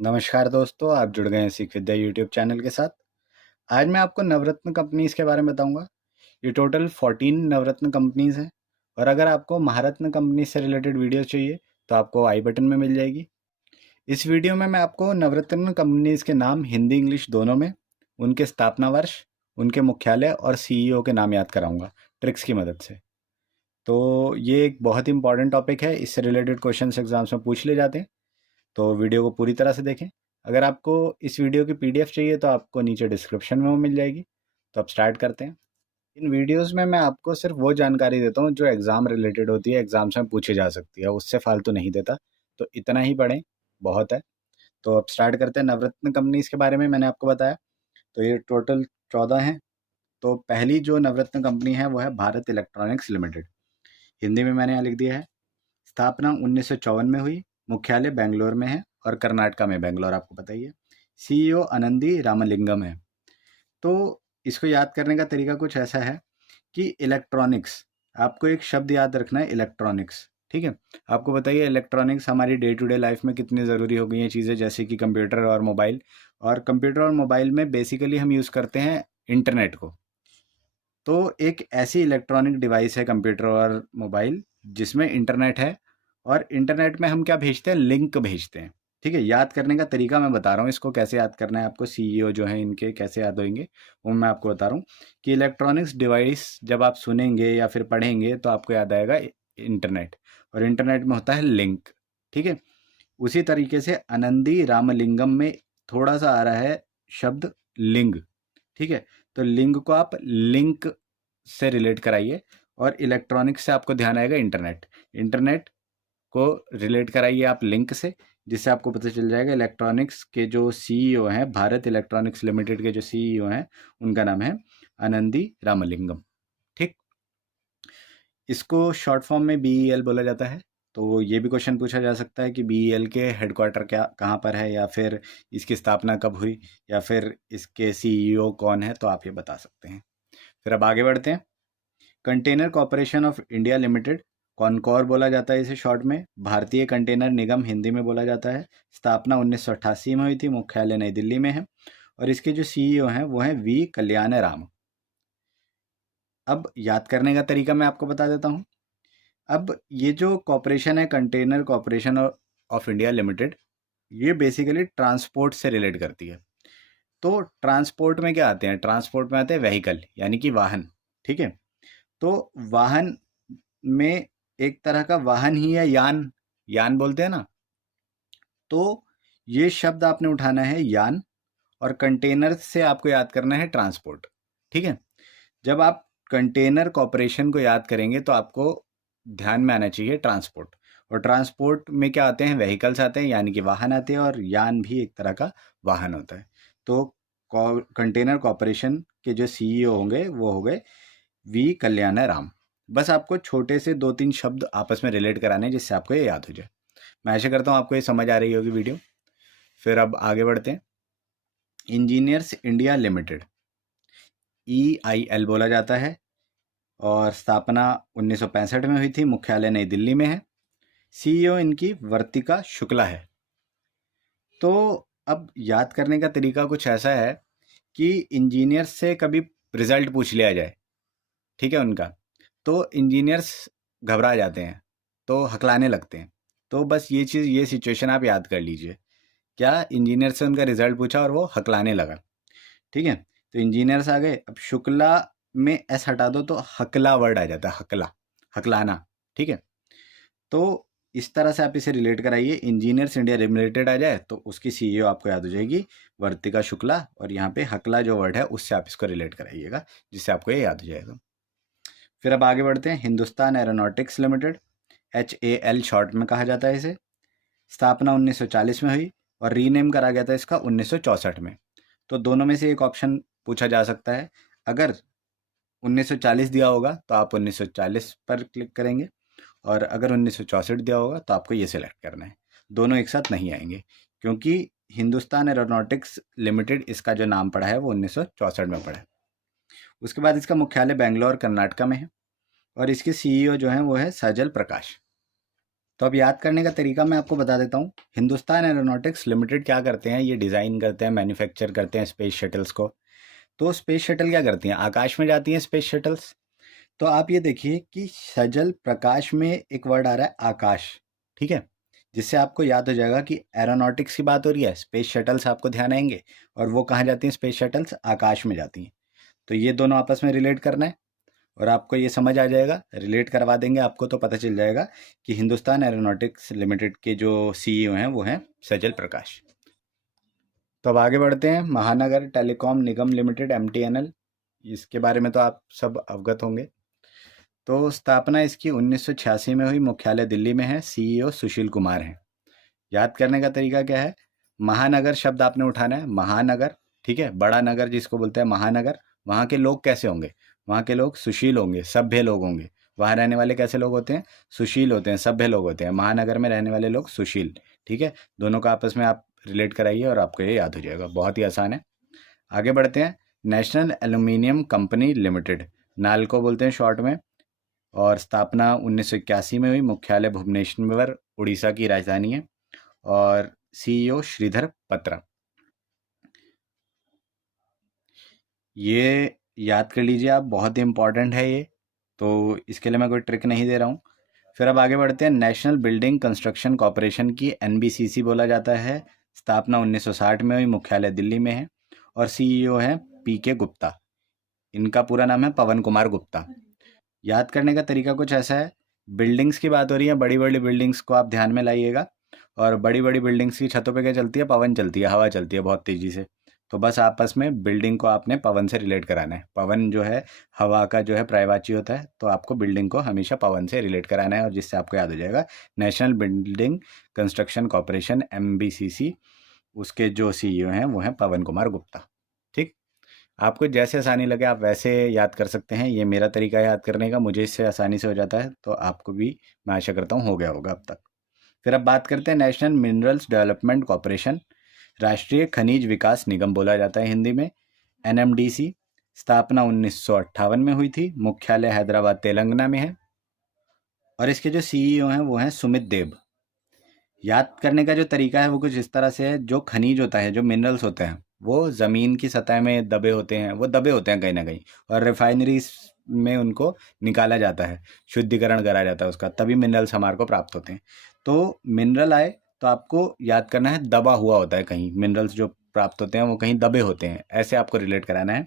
नमस्कार दोस्तों, आप जुड़ गए हैं सीख विद्या यूट्यूब चैनल के साथ। आज मैं आपको नवरत्न कंपनीज़ के बारे में बताऊंगा। ये टोटल 14 नवरत्न कंपनीज़ हैं और अगर आपको महारत्न कंपनी से रिलेटेड वीडियो चाहिए तो आपको आई बटन में मिल जाएगी। इस वीडियो में मैं आपको नवरत्न कंपनीज़ के नाम हिंदी इंग्लिश दोनों में, उनके स्थापना वर्ष, उनके मुख्यालय और सीईओ के नाम याद कराऊंगा ट्रिक्स की मदद से। तो ये एक बहुत ही इंपॉर्टेंट टॉपिक है, इससे रिलेटेड क्वेश्चन एग्जाम्स में पूछ ले जाते हैं, तो वीडियो को पूरी तरह से देखें। अगर आपको इस वीडियो की पीडीएफ चाहिए तो आपको नीचे डिस्क्रिप्शन में वो मिल जाएगी। तो अब स्टार्ट करते हैं। इन वीडियोस में मैं आपको सिर्फ वो जानकारी देता हूँ जो एग्ज़ाम रिलेटेड होती है, एग्ज़ाम्स में पूछी जा सकती है, उससे फालतू नहीं देता। तो इतना ही पढ़ें, बहुत है। तो अब स्टार्ट करते हैं। नवरत्न कंपनीज़ के बारे में मैंने आपको बताया, तो ये टोटल 14 हैं। तो पहली जो नवरत्न कंपनी है वो है भारत इलेक्ट्रॉनिक्स लिमिटेड। हिंदी में मैंने यहाँ लिख दिया है। स्थापना 1954 में हुई, मुख्यालय बेंगलोर में है और कर्नाटका में, बेंगलोर आपको पता ही है। सीईओ आनंदी रामलिंगम है। तो इसको याद करने का तरीका कुछ ऐसा है कि इलेक्ट्रॉनिक्स, आपको एक शब्द याद रखना है, इलेक्ट्रॉनिक्स। ठीक है, आपको बताइए इलेक्ट्रॉनिक्स हमारी डे टू डे लाइफ में कितनी ज़रूरी हो गई हैं चीज़ें, जैसे कि कंप्यूटर और मोबाइल। और कंप्यूटर और मोबाइल में बेसिकली हम यूज़ करते हैं इंटरनेट को। तो एक ऐसी इलेक्ट्रॉनिक डिवाइस है कंप्यूटर और मोबाइल जिसमें इंटरनेट है, और इंटरनेट में हम क्या भेजते हैं, लिंक भेजते हैं। ठीक है, याद करने का तरीका मैं बता रहा हूँ, इसको कैसे याद करना है आपको, सीईओ जो है इनके कैसे याद होंगे वो मैं आपको बता रहा हूँ। कि इलेक्ट्रॉनिक्स डिवाइस जब आप सुनेंगे या फिर पढ़ेंगे तो आपको याद आएगा इंटरनेट, और इंटरनेट में होता है लिंक। ठीक है, उसी तरीके से आनंदी रामलिंगम में थोड़ा सा आ रहा है शब्द लिंग। ठीक है, तो लिंग को आप लिंक से रिलेट कराइए, और इलेक्ट्रॉनिक्स से आपको ध्यान आएगा इंटरनेट। इंटरनेट को रिलेट कराइए आप लिंक से, जिससे आपको पता चल जाएगा इलेक्ट्रॉनिक्स के जो सीईओ हैं, भारत इलेक्ट्रॉनिक्स लिमिटेड के जो सीईओ हैं, उनका नाम है आनंदी रामलिंगम। ठीक, इसको शॉर्ट फॉर्म में बीईएल बोला जाता है। तो ये भी क्वेश्चन पूछा जा सकता है कि बीईएल के हेडक्वार्टर क्या कहाँ पर है, या फिर इसकी स्थापना कब हुई, या फिर इसके सीईओ कौन है, तो आप ये बता सकते हैं। फिर अब आगे बढ़ते हैं। Container corporation of India limited, Concor बोला जाता है इसे शॉर्ट में। भारतीय कंटेनर निगम हिंदी में बोला जाता है। स्थापना 1988 में हुई थी, मुख्यालय नई दिल्ली में है, और इसके जो सीईओ हैं वो हैं वी कल्याण राम। अब याद करने का तरीका मैं आपको बता देता हूँ। अब ये जो कॉरपोरेशन है, container corporation of India limited, ये बेसिकली ट्रांसपोर्ट से रिलेट करती है। तो ट्रांसपोर्ट में क्या आते हैं, ट्रांसपोर्ट में आते हैं व्हीकल, यानी कि वाहन। ठीक है, तो वाहन में एक तरह का वाहन ही है यान, यान बोलते हैं ना। तो ये शब्द आपने उठाना है यान, और कंटेनर से आपको याद करना है ट्रांसपोर्ट। ठीक है, जब आप कंटेनर कॉरपोरेशन को याद करेंगे तो आपको ध्यान में आना चाहिए ट्रांसपोर्ट। और ट्रांसपोर्ट में क्या आते हैं, व्हीकल्स आते हैं, यानी कि वाहन आते हैं, और यान भी एक तरह का वाहन होता है। तो कंटेनर कॉरपोरेशन के जो सीईओ होंगे वो हो गए वी कल्याण राम। बस आपको छोटे से 2-3 शब्द आपस में रिलेट कराने हैं जिससे आपको ये याद हो जाए। मैं आशा करता हूँ आपको ये समझ आ रही होगी वीडियो। फिर अब आगे बढ़ते हैं। इंजीनियर्स इंडिया लिमिटेड, EIL बोला जाता है, और स्थापना 1965 में हुई थी, मुख्यालय नई दिल्ली में है। सीईओ इनकी वर्तिका शुक्ला है। तो अब याद करने का तरीका कुछ ऐसा है कि इंजीनियर्स से कभी रिजल्ट पूछ लिया जाए, ठीक है उनका, तो इंजीनियर्स घबरा जाते हैं, तो हकलाने लगते हैं। तो बस ये चीज़, ये सिचुएशन आप याद कर लीजिए। क्या, इंजीनियर से उनका रिजल्ट पूछा और वो हकलाने लगा। ठीक है, तो इंजीनियर्स आ गए। अब शुक्ला में एस हटा दो तो हकला वर्ड आ जाता है, हकला, हकलाना। ठीक है, तो इस तरह से आप इसे रिलेट कराइए। इंजीनियर्स इंडिया लिमिटेड आ जाए तो उसकी सीईओ आपको याद हो जाएगी वर्तिका शुक्ला, और यहाँ पे हकला जो वर्ड है उससे आप इसको रिलेट कराइएगा, जिससे आपको ये याद हो जाएगा। फिर अब आगे बढ़ते हैं। Hindustan aeronautics limited, HAL short में कहा जाता है इसे। स्थापना 1940 में हुई, और रीनेम करा गया था इसका 1964 में। तो दोनों में से एक ऑप्शन पूछा जा सकता है। अगर 1940 दिया होगा तो आप 1940 पर क्लिक करेंगे, और अगर 1964 दिया होगा तो आपको ये सिलेक्ट करना है। दोनों एक साथ नहीं आएंगे, क्योंकि हिंदुस्तान एरोनॉटिक्स लिमिटेड इसका जो नाम पड़ा है वो 1964 में पड़ा है। उसके बाद इसका मुख्यालय बेंगलोर कर्नाटका में है, और इसके सीईओ जो हैं वो है सजल प्रकाश। तो अब याद करने का तरीका मैं आपको बता देता हूँ। हिंदुस्तान एरोनॉटिक्स लिमिटेड क्या करते हैं, ये डिज़ाइन करते हैं, मैन्युफैक्चर करते हैं स्पेस शटल्स को। तो स्पेस शटल क्या करती हैं, आकाश में जाती हैं स्पेस शटल्स। तो आप ये देखिए कि सजल प्रकाश में एक वर्ड आ रहा है आकाश, ठीक है, जिससे आपको याद हो जाएगा कि एरोनॉटिक्स की बात हो रही है, स्पेस शटल्स आपको ध्यान आएंगे, और वो कहाँ जाती हैं, स्पेस शटल्स आकाश में जाती हैं। तो ये दोनों आपस में रिलेट करना है, और आपको ये समझ आ जाएगा, रिलेट करवा देंगे आपको तो पता चल जाएगा कि हिंदुस्तान एरोनॉटिक्स लिमिटेड के जो सीईओ हैं वो हैं सजल प्रकाश। तो अब आगे बढ़ते हैं। महानगर टेलीकॉम निगम लिमिटेड एमटीएनएल, इसके बारे में तो आप सब अवगत होंगे। तो स्थापना इसकी 1986 में हुई, मुख्यालय दिल्ली में है, सीईओ सुशील कुमार हैं। याद करने का तरीका क्या है, महानगर शब्द आपने उठाना है, महानगर, ठीक है, बड़ा नगर जिसको बोलते हैं महानगर। वहाँ के लोग कैसे होंगे, वहाँ के लोग सुशील होंगे, सभ्य लोग होंगे। वहाँ रहने वाले कैसे लोग होते हैं, सुशील होते हैं, सभ्य लोग होते हैं। महानगर में रहने वाले लोग सुशील, ठीक है। दोनों का आपस में आप रिलेट कराइए और आपको ये याद हो जाएगा, बहुत ही आसान है। आगे बढ़ते हैं। National aluminium company limited, NALCO बोलते हैं शॉर्ट में, और स्थापना 1981 में हुई, मुख्यालय भुवनेश्वर उड़ीसा की राजधानी है, और सीईओ श्रीधर पत्रा। ये याद कर लीजिए आप, बहुत ही इंपॉर्टेंट है ये, तो इसके लिए मैं कोई ट्रिक नहीं दे रहा हूँ। फिर अब आगे बढ़ते हैं। नेशनल बिल्डिंग कंस्ट्रक्शन कॉरपोरेशन की एनबीसीसी बोला जाता है, स्थापना 1960 में हुई, मुख्यालय दिल्ली में है, और सीईओ है पीके गुप्ता। इनका पूरा नाम है पवन कुमार गुप्ता। याद करने का तरीका कुछ ऐसा है, बिल्डिंग्स की बात हो रही है, बड़ी बड़ी बिल्डिंग्स को आप ध्यान में लाइएगा, और बड़ी बड़ी बिल्डिंग्स की छतों पे क्या चलती है, पवन चलती है, हवा चलती है बहुत तेज़ी से। तो बस आपस में बिल्डिंग को आपने पवन से रिलेट कराना है। पवन जो है हवा का जो है पर्यायवाची होता है, तो आपको बिल्डिंग को हमेशा पवन से रिलेट कराना है, और जिससे आपको याद हो जाएगा नेशनल बिल्डिंग कंस्ट्रक्शन कॉरपोरेशन एमबीसीसी, उसके जो सीईओ हैं वो हैं पवन कुमार गुप्ता। ठीक, आपको जैसे आसानी लगे आप वैसे याद कर सकते हैं। ये मेरा तरीका है याद करने का, मुझे इससे आसानी से हो जाता है, तो आपको भी मैं आशा करता हूँ हो गया होगा अब तक। फिर अब बात करते हैं नेशनल मिनरल्स डेवलपमेंट कॉरपोरेशन, राष्ट्रीय खनिज विकास निगम बोला जाता है हिंदी में, एनएमडीसी। स्थापना 1958 में हुई थी, मुख्यालय हैदराबाद तेलंगाना में है, और इसके जो सीईओ हैं वो हैं सुमित देव। याद करने का जो तरीका है वो कुछ इस तरह से है, जो खनिज होता है, जो मिनरल्स होते हैं, वो ज़मीन की सतह में दबे होते हैं, वो दबे होते हैं कहीं ना कहीं, और रिफाइनरीज में उनको निकाला जाता है, शुद्धिकरण करा जाता है उसका, तभी मिनरल्स हमारे को प्राप्त होते हैं। तो मिनरल आए तो आपको याद करना है दबा हुआ होता है कहीं, मिनरल्स जो प्राप्त होते हैं वो कहीं दबे होते हैं, ऐसे आपको रिलेट कराना है।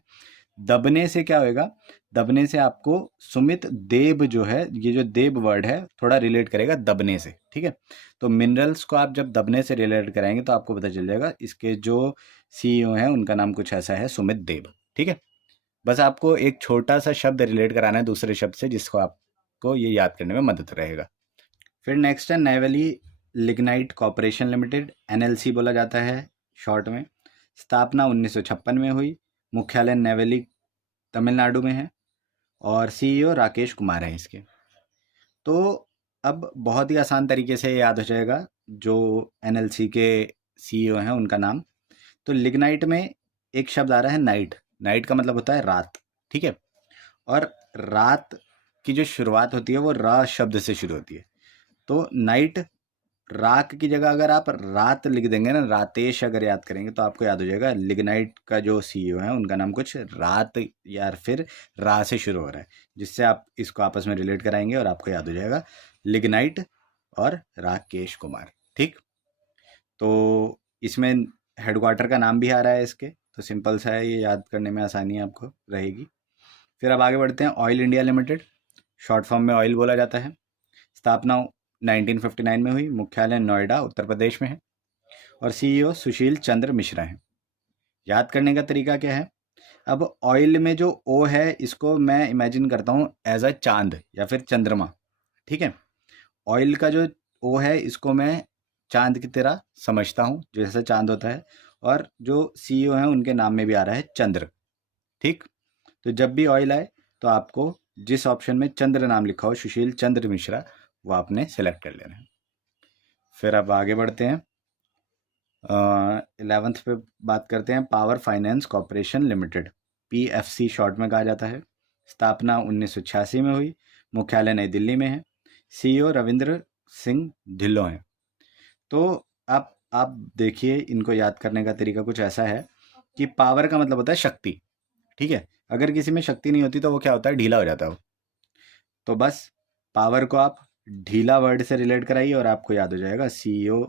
दबने से क्या होएगा, दबने से आपको सुमित देव जो है, ये जो देव वर्ड है थोड़ा रिलेट करेगा दबने से, ठीक है। तो मिनरल्स को आप जब दबने से रिलेट कराएंगे तो आपको पता चल जाएगा इसके जो सीईओ हैं उनका नाम कुछ ऐसा है, सुमित देव, ठीक है। बस आपको एक छोटा सा शब्द रिलेट कराना है दूसरे शब्द से, जिसको आपको ये याद करने में मदद रहेगा। फिर नेक्स्ट है Neyveli lignite corporation limited, NLC बोला जाता है शॉर्ट में। स्थापना 1956 में हुई, मुख्यालय नेवली तमिलनाडु में है, और सीईओ राकेश कुमार हैं इसके। तो अब बहुत ही आसान तरीके से याद हो जाएगा जो एनएलसी के सीईओ हैं उनका नाम। तो लिग्नाइट में एक शब्द आ रहा है नाइट, नाइट का मतलब होता है रात, ठीक है। और रात की जो शुरुआत होती है वो रा शब्द से शुरू होती है, तो नाइट, रात की जगह अगर आप रात लिख देंगे ना, रातेश अगर याद करेंगे तो आपको याद हो जाएगा लिग्नाइट का जो सीईओ है उनका नाम कुछ रात या फिर रा से शुरू हो रहा है, जिससे आप इसको आपस में रिलेट कराएंगे और आपको याद हो जाएगा लिग्नाइट और राकेश कुमार, ठीक। तो इसमें हेडक्वार्टर का नाम भी आ रहा है इसके, तो सिंपल सा है, ये याद करने में आसानी आपको रहेगी। फिर अब आगे बढ़ते हैं। Oil India limited, short form में ऑयल बोला जाता है। स्थापना 1959 में हुई, मुख्यालय नोएडा उत्तर प्रदेश में है, और सीईओ सुशील चंद्र मिश्रा हैं। याद करने का तरीका क्या है, अब ऑयल में जो ओ है इसको मैं इमेजिन करता हूँ एज अ चांद या फिर चंद्रमा, ठीक है। ऑयल का जो ओ है इसको मैं चांद की तरह समझता हूँ, जैसा चांद होता है, और जो सीईओ हैं उनके नाम में भी आ रहा है चंद्र, ठीक। तो जब भी ऑयल आए तो आपको जिस ऑप्शन में चंद्र नाम लिखा हो, सुशील चंद्र मिश्रा, वो आपने सेलेक्ट कर लेना है। फिर अब आगे बढ़ते हैं। 11th पे बात करते हैं। Power finance corporation limited, PFC short में कहा जाता है। स्थापना 1986 में हुई, मुख्यालय नई दिल्ली में है, सीईओ रविंद्र सिंह ढिल्लों हैं। तो आप देखिए, इनको याद करने का तरीका कुछ ऐसा है कि पावर का मतलब होता है शक्ति, ठीक है। अगर किसी में शक्ति नहीं होती तो वो क्या होता है, ढीला हो जाता है वो। तो बस पावर को आप ढीला वर्ड से रिलेट कराइए और आपको याद हो जाएगा सीईओ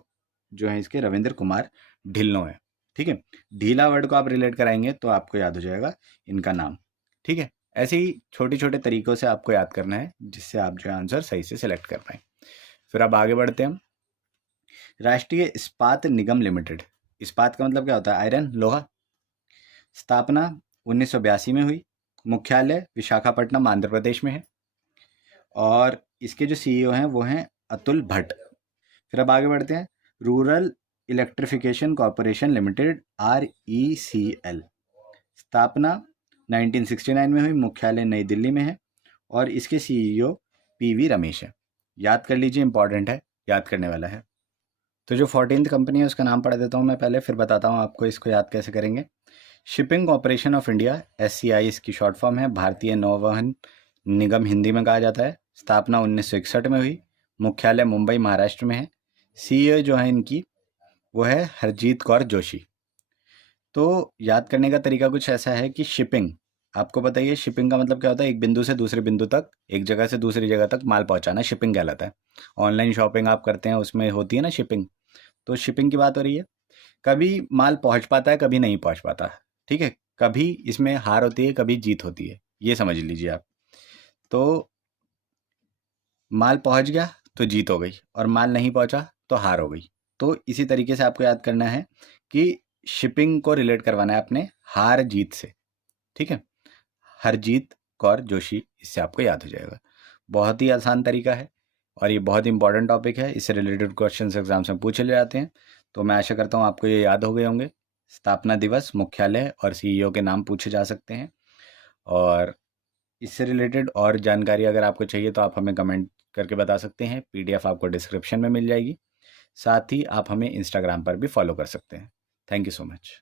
जो है इसके रविंद्र कुमार ढिल्लों है, ठीक है। ढीला वर्ड को आप रिलेट कराएंगे तो आपको याद हो जाएगा इनका नाम, ठीक है। ऐसे ही छोटे छोटे तरीकों से आपको याद करना है जिससे आप जो आंसर सही से सिलेक्ट कर पाए। फिर अब आगे बढ़ते हैं हम। राष्ट्रीय इस्पात निगम लिमिटेड, इस्पात का मतलब क्या होता है, आयरन, लोहा। स्थापना 1982 में हुई। मुख्यालय विशाखापट्टनम आंध्र प्रदेश में है। और इसके जो सीईओ हैं वो हैं अतुल भट्ट। फिर अब आगे बढ़ते हैं। Rural electrification corporation limited, RECL। स्थापना 1969 में हुई। मुख्यालय नई दिल्ली में है और इसके सीईओ PV रमेश है। याद कर लीजिए, इंपॉर्टेंट है, याद करने वाला है। तो जो 14th कंपनी है उसका नाम पढ़ देता हूँ मैं पहले, फिर बताता हूँ आपको इसको याद कैसे करेंगे। Shipping corporation of India, SCI इसकी शॉर्ट फॉर्म है। भारतीय नौवहन निगम हिंदी में कहा जाता है। स्थापना 1961 में हुई। मुख्यालय मुंबई महाराष्ट्र में है। सीईओ जो है इनकी वो है हरजीत कौर जोशी। तो याद करने का तरीका कुछ ऐसा है कि शिपिंग, आपको बताइए शिपिंग का मतलब क्या होता है, एक बिंदु से दूसरे बिंदु तक, एक जगह से दूसरी जगह तक माल पहुंचाना शिपिंग कहलाता है। ऑनलाइन शॉपिंग आप करते हैं उसमें होती है ना शिपिंग, तो शिपिंग की बात हो रही है। कभी माल पहुंच पाता है, कभी नहीं पहुंच पाता, ठीक है। कभी इसमें हार होती है, कभी जीत होती है, ये समझ लीजिए आप। तो माल पहुंच गया तो जीत हो गई और माल नहीं पहुंचा तो हार हो गई। तो इसी तरीके से आपको याद करना है कि शिपिंग को रिलेट करवाना है अपने हार जीत से, ठीक है। हरजीत कौर जोशी, इससे आपको याद हो जाएगा। बहुत ही आसान तरीका है और ये बहुत इंपॉर्टेंट टॉपिक है, इससे रिलेटेड क्वेश्चन एग्जाम्स में पूछे जाते हैं। तो मैं आशा करता हूँ आपको ये याद हो गए होंगे। स्थापना दिवस, मुख्यालय और सीईओ के नाम पूछे जा सकते हैं। और इससे रिलेटेड और जानकारी अगर आपको चाहिए तो आप हमें कमेंट करके बता सकते हैं। PDF आपको डिस्क्रिप्शन में मिल जाएगी। साथ ही आप हमें इंस्टाग्राम पर भी फॉलो कर सकते हैं। Thank you so much.